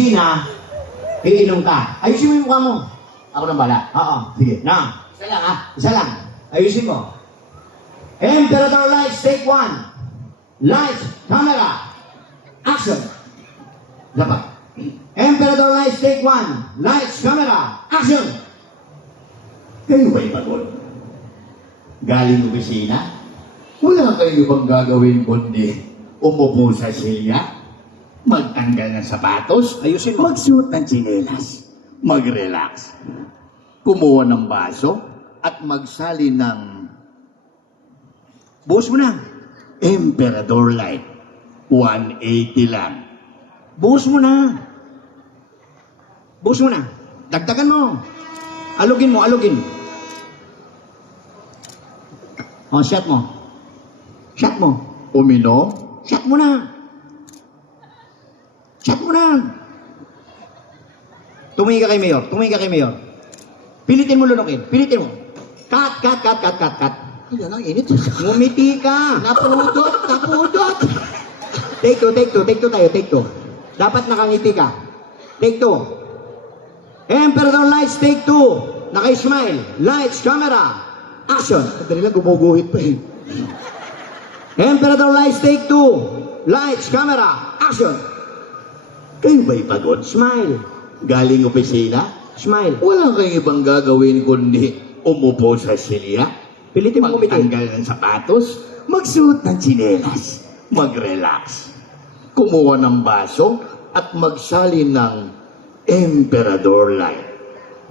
China, iinom ka. Ayusin mo yung mukha mo. Ako nang bala. Oo, sige. Na, isa lang ha. Isa lang. Ayusin mo. Emperador Lights, take one. Lights, camera, action. Dapat. Emperador Lights, take one. Lights, camera, action. Kayo ba'y pagod? Galing opisina? Wala kayo bang gagawin kundi umupo sa silya? Magtanggal ng sapatos? Ayusin mo. Magsuot ng tsinelas? Mag-relax? Kumuha ng baso? At magsali ng Buhos mo na. Emperador Light. 180 lang. Buhos mo na. Buhos mo na. Dagdagan mo. Alugin mo, alugin. Oh, shot mo. Shot mo. Uminom? Shot mo na. Shot mo na. Tumingin ka kay Mayor. Tumingin ka kay Mayor. Pilitin mo lunukin. Pilitin mo. Cut, cut, cut, cut, cut, cut. Yan ang init. Ngumiti ka. Napudot, napudot. Take two, take two, take two tayo, take two. Dapat nakangiti ka. Take two. Emperador Lights, take two. Naka-smile. Lights, camera, action. Madali lang, gumuguhit pa eh. Emperador Lights, take two. Lights, camera, action. Kayo ba'y pagod? Smile. Galing opisina? Smile. Wala kayong ibang gagawin kundi umupo sa silya? Pilitin mo ngumiti. Magtanggal ng sapatos? Magsuot ng tsinelas? Mag-relax? Kumuha ng baso? At magsali ng Emperador Light?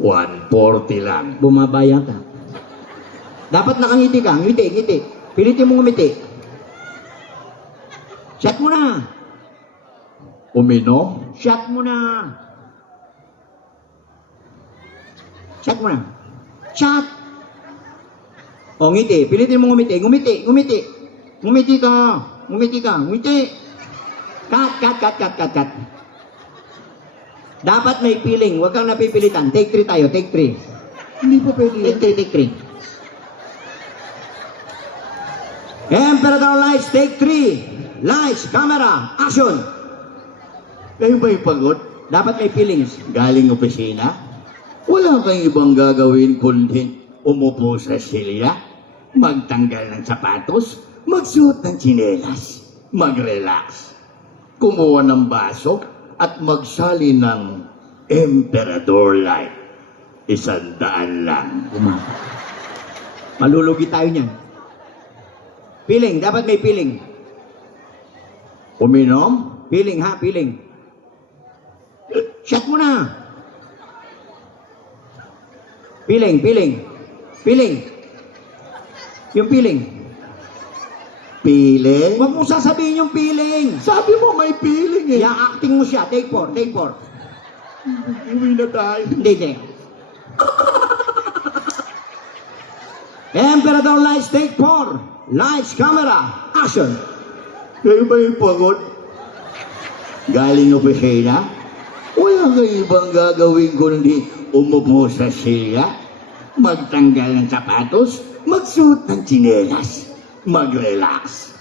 140 lang. Bumabaya ka. Dapat nakangiti ka. Ngiti, ngiti. Pilitin mo ngumiti. Shot mo na. Uminom? Shot mo na. Shot mo na. Shot. O, ngiti. Pilitin mo ngumiti. Ngumiti, ngumiti. Ngumiti ka. Ngumiti ka. Ngumiti. Cut, cut, cut, cut, cut, cut. Dapat may feeling. Huwag kang napipilitan. Take 3 tayo. Take 3. Hindi pa pwede Take 3, take 3. Emperador Lights, take 3. Lights, camera, action. Kayo ba'y pagod? Dapat may feelings. Galing opisina? Wala kayong ibang gagawin kundi umupo sa silya? Magtanggal ng sapatos? Magsuot ng tsinelas? Mag-relax? Kumuha ng baso? At magsali ng Emperador Light? 100 lang. Malulugi tayo niyan. Feeling, dapat may feeling. Uminom? Feeling ha, feeling. Shot mo na. Feeling, feeling. Feeling. Yung feeling. Piling? Huwag mo sasabihin yung feeling. Sabi mo may piling eh. I-acting mo siya. Take 4, take 4. Uwi na tayo. Hindi, hindi. Emperador Lights, take 4. Lights, camera, action. Kayo ba'y pagod? Galing opisina? Wala kayo ibang gagawin kundi umupo sa silya? Magtanggal ng sapatos? Magsuot ng tsinelas? Mag-relax?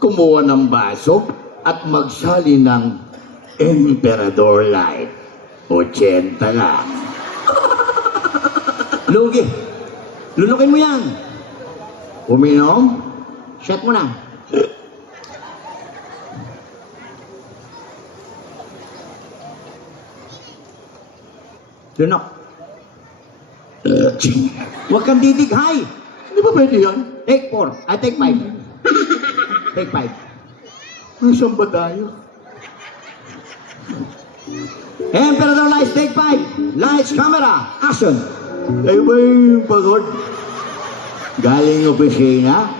Kumuha ng baso? At magsali ng Emperador Light? 80 lang. Lugi. Lunukin mo yan. Uminom? Shot mo na. Lunok. Huwag kang didighay. Hindi ba pwede yan? Take 4. I take 5. Take 5. Nasaan ba tayo? Emperador Lights, take 5. Lights, camera, action. Kayo ba'y pagod? Galing opisina?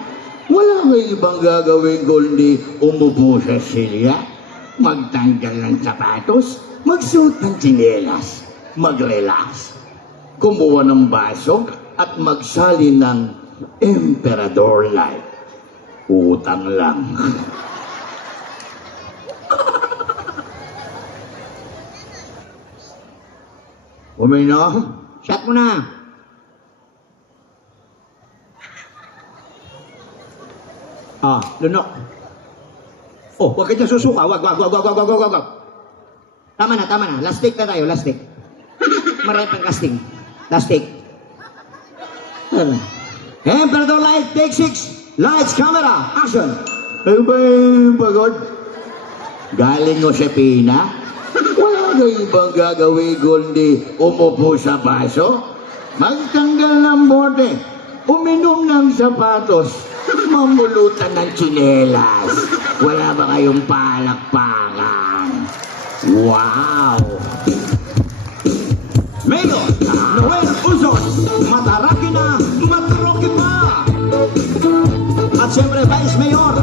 Wala kayong ibang gagawin kundi umupo sa silya? Magtanggal ng sapatos? Magsuot ng tsinelas? Mag-relax? Kumuha ng baso? At magsali ng Emperador Light? Utang lang. Uminom? Shot mo na. Lunok. Oh, huwag ka dyan susuka. Wag. Tama na, tama na. Last take na tayo, last take. Marami pang casting. Last take. Emperador Light, take 6. Lights, camera, action. Ano ba yung pagod? Galing mo sa Pina? Wala ka ibang gagawin kundi umupo sa baso? Magtanggal ng bote, uminom ng sapatos, mamulutan ng tsinelas. Wala ba kayong palakpakan? Wow! Mayor, Noel Uzon, mataraki na, mataroki pa. At siyempre, Vice Mayor,